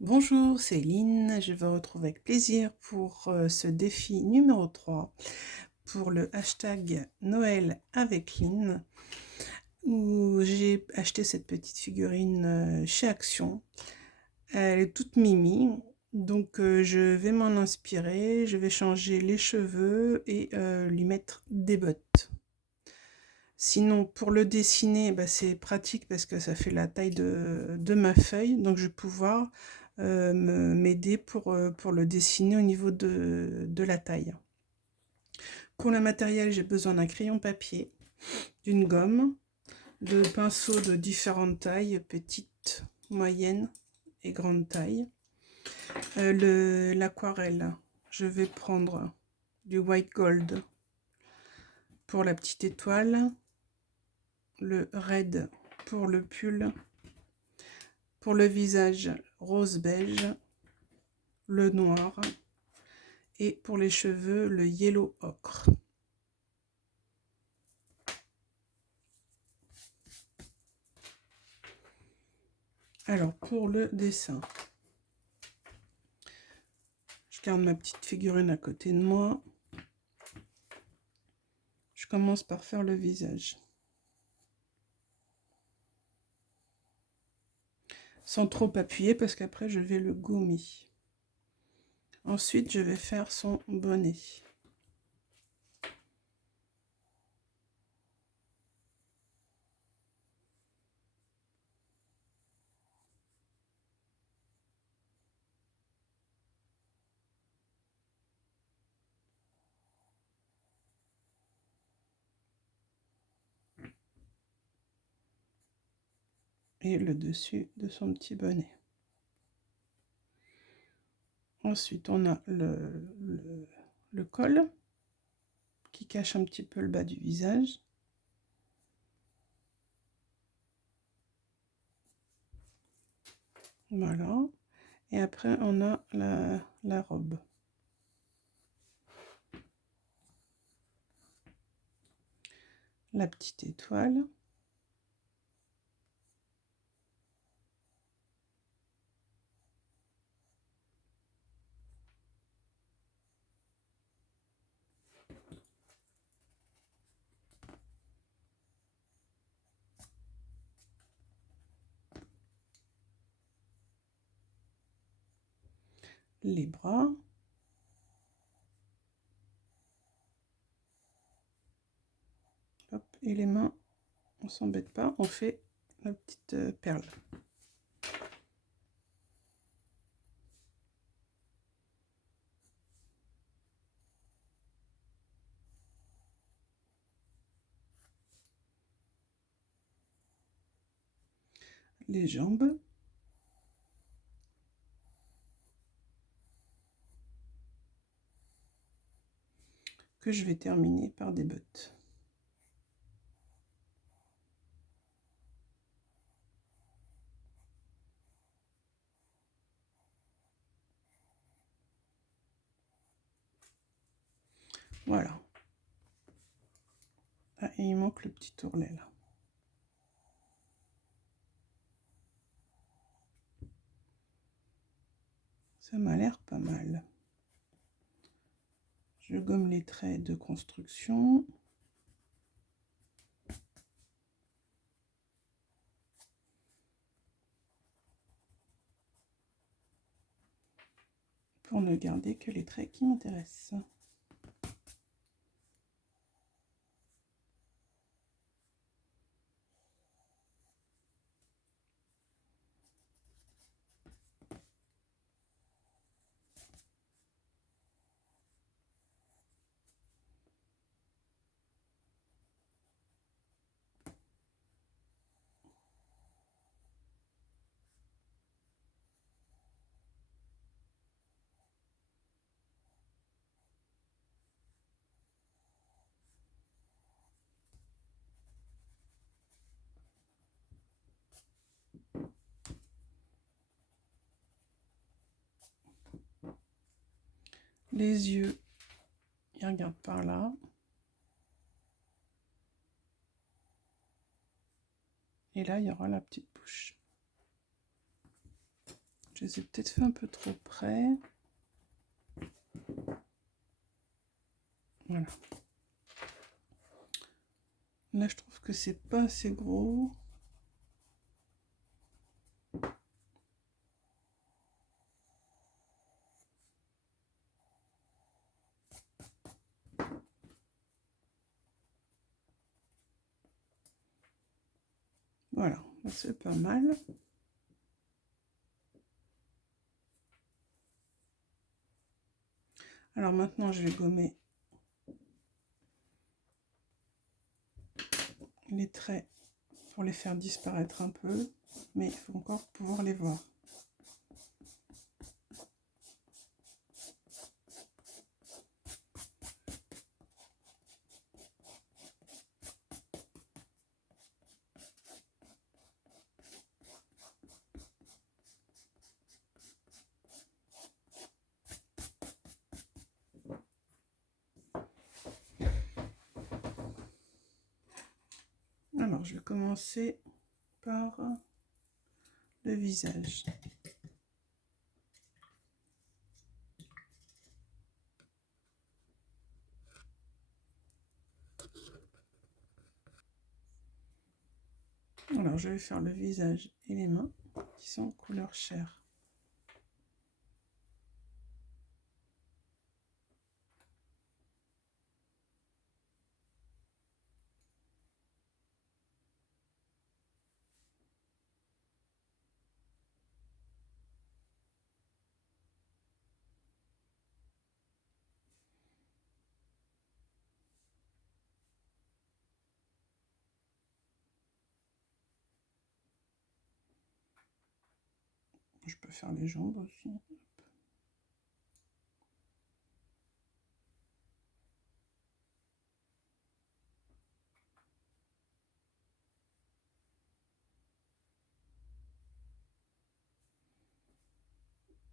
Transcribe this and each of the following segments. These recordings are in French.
Bonjour, c'est Lynn. Je vous retrouve avec plaisir pour ce défi numéro 3 pour le hashtag Noël avec Lynn, où j'ai acheté cette petite figurine chez Action. Elle est toute mimi, donc je vais m'en inspirer. Je vais changer les cheveux et lui mettre des bottes. Sinon, pour le dessiner, c'est pratique parce que ça fait la taille de ma feuille. Donc, je vais pouvoir m'aider pour le dessiner au niveau de la taille. Pour le matériel, j'ai besoin d'un crayon papier, d'une gomme, de pinceaux de différentes tailles, petites, moyennes et grandes tailles. L'aquarelle, je vais prendre du white gold pour la petite étoile, le red pour le pull, pour le visage rose beige, le noir, et pour les cheveux le yellow ocre. Alors pour le dessin, je garde ma petite figurine à côté de moi. Je commence par faire le visage. Sans trop appuyer parce qu'après je vais le gommer. Ensuite je vais faire son bonnet. Et le dessus de son petit bonnet. Ensuite on a le col qui cache un petit peu le bas du visage. Voilà. Et après on a la robe. La petite étoile. Les bras. Hop, et les mains, on s'embête pas, on fait la petite perle. Les jambes. Que je vais terminer par des bottes. Voilà. Ah, et il manque le petit ourlet là. Ça m'a l'air pas mal. Je gomme les traits de construction. Pour ne garder que les traits qui m'intéressent. Les yeux, ils regardent par là. Et là, il y aura la petite bouche. Je les ai peut-être fait un peu trop près. Voilà. Là, je trouve que c'est pas assez gros. Voilà, c'est pas mal. Alors maintenant, je vais gommer les traits pour les faire disparaître un peu, mais il faut encore pouvoir les voir. Alors, je vais commencer par le visage. Alors, je vais faire le visage et les mains qui sont couleur chair. Je peux faire les jambes aussi.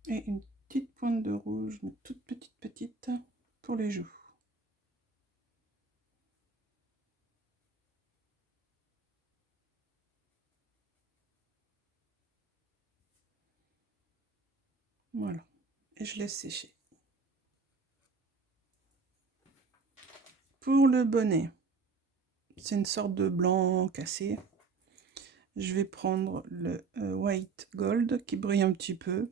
Et une petite pointe de rouge, mais toute petite, pour les joues. Voilà. Et je laisse sécher. Pour le bonnet, c'est une sorte de blanc cassé. Je vais prendre le white gold qui brille un petit peu.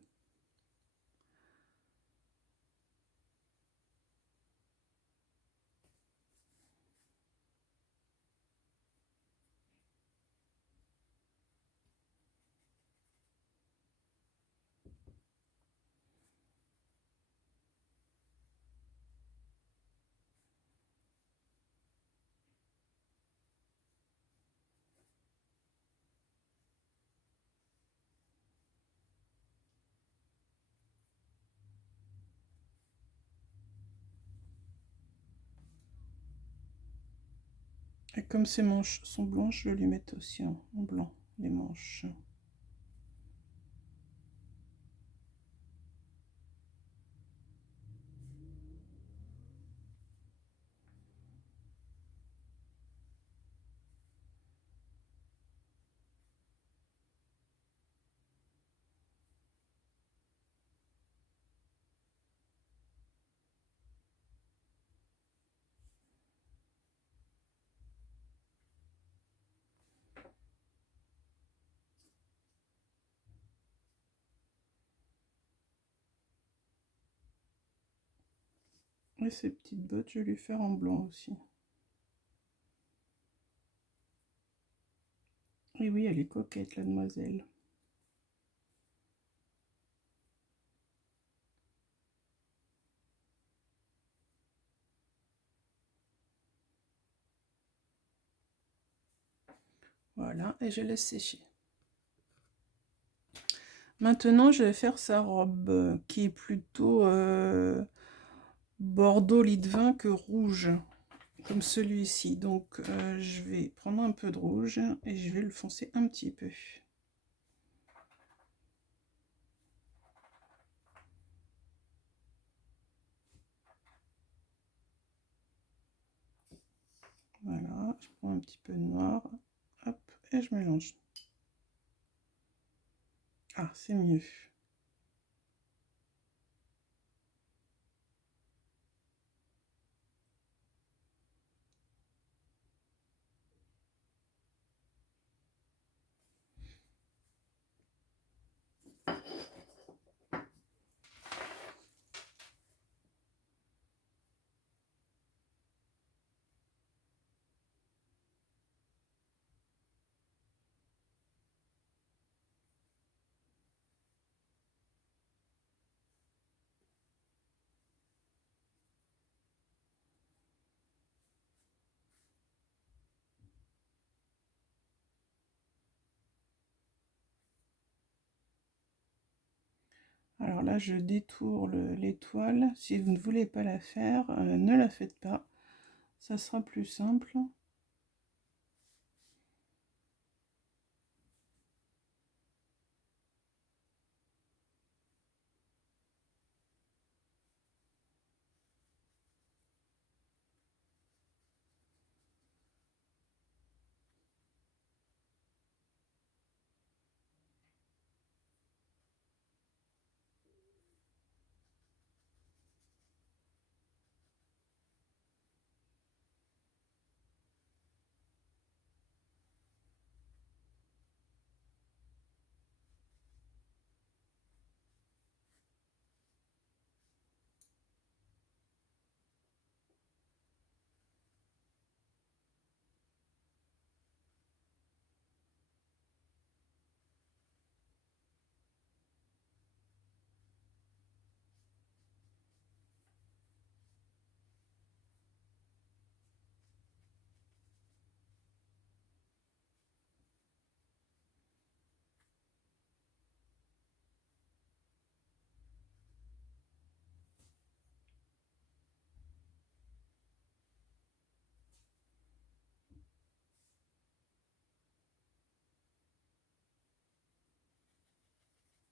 Et comme ces manches sont blanches, je vais lui mettre aussi en blanc les manches. Et ces petites bottes, je vais lui faire en blanc aussi. Et oui, elle est coquette, la demoiselle. Voilà, et je laisse sécher. Maintenant, je vais faire sa robe, qui est plutôt bordeaux lit de vin que rouge, comme celui-ci. Donc, je vais prendre un peu de rouge et je vais le foncer un petit peu. Voilà, je prends un petit peu de noir, hop, et je mélange. Ah, c'est mieux. Alors là, je détourne l'étoile. Si vous ne voulez pas la faire, ne la faites pas. Ça sera plus simple.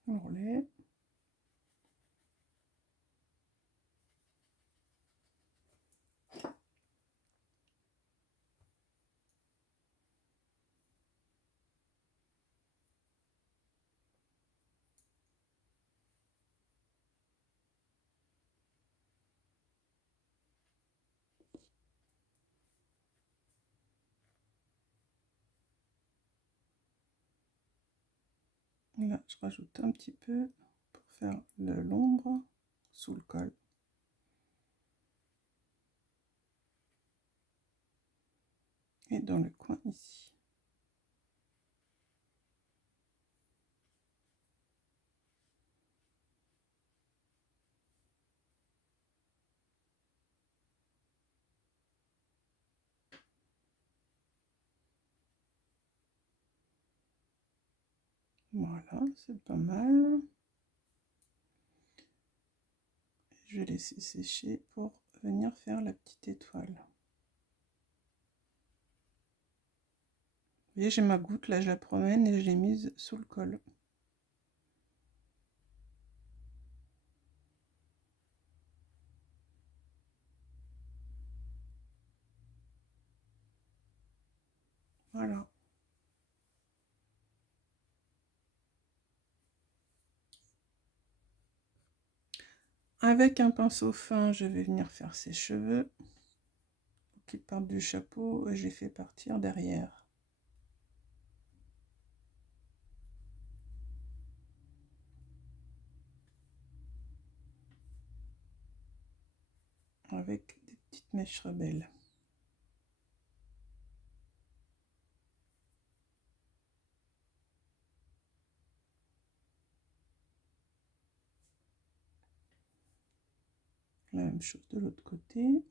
Ourlet. Là, je rajoute un petit peu pour faire l'ombre sous le col. Et dans le coin ici. Voilà, c'est pas mal. Je vais laisser sécher pour venir faire la petite étoile. Vous voyez, j'ai ma goutte, là je la promène et je l'ai mise sous le col. Voilà. Avec un pinceau fin, je vais venir faire ses cheveux qui partent du chapeau et j'ai fait partir derrière. Avec des petites mèches rebelles. La même chose de l'autre côté.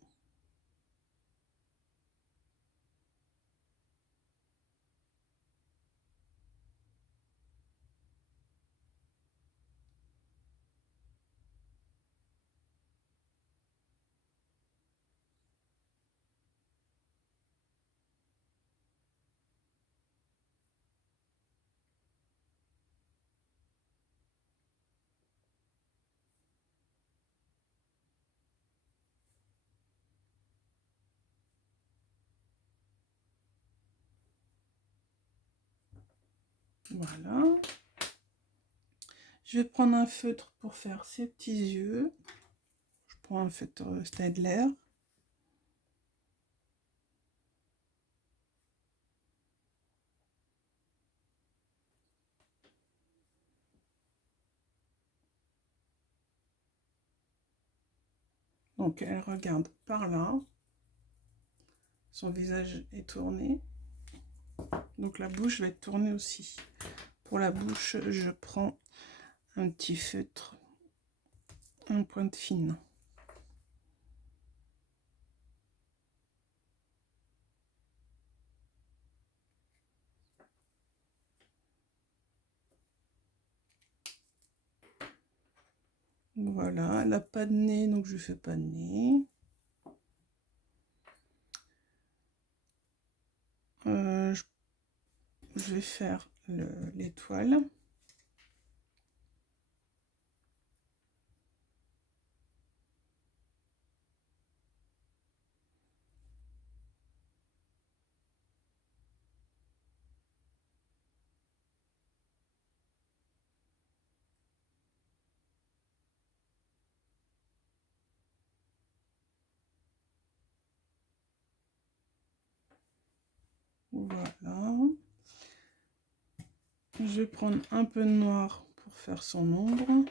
Voilà. Je vais prendre un feutre pour faire ses petits yeux. Je prends un feutre Staedtler. Donc elle regarde par là. Son visage est tourné. Donc la bouche va être tournée aussi. Pour la bouche, je prends un petit feutre, un pointe fine. Voilà, elle n'a pas de nez, donc je ne fais pas de nez. Je vais faire l'étoile. Voilà. Je vais prendre un peu de noir pour faire son ombre.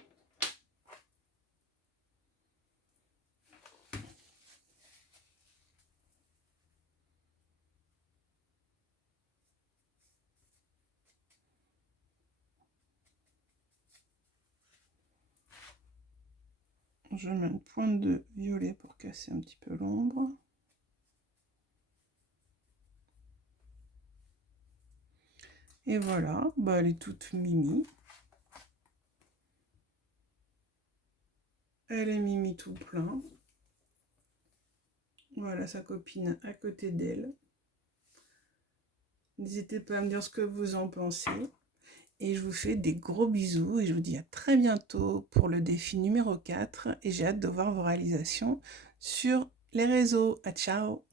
Je mets une pointe de violet pour casser un petit peu l'ombre. Et voilà, bah elle est toute mimi. Elle est mimi tout plein. Voilà sa copine à côté d'elle. N'hésitez pas à me dire ce que vous en pensez. Et je vous fais des gros bisous et je vous dis à très bientôt pour le défi numéro 4. Et j'ai hâte de voir vos réalisations sur les réseaux. À ciao!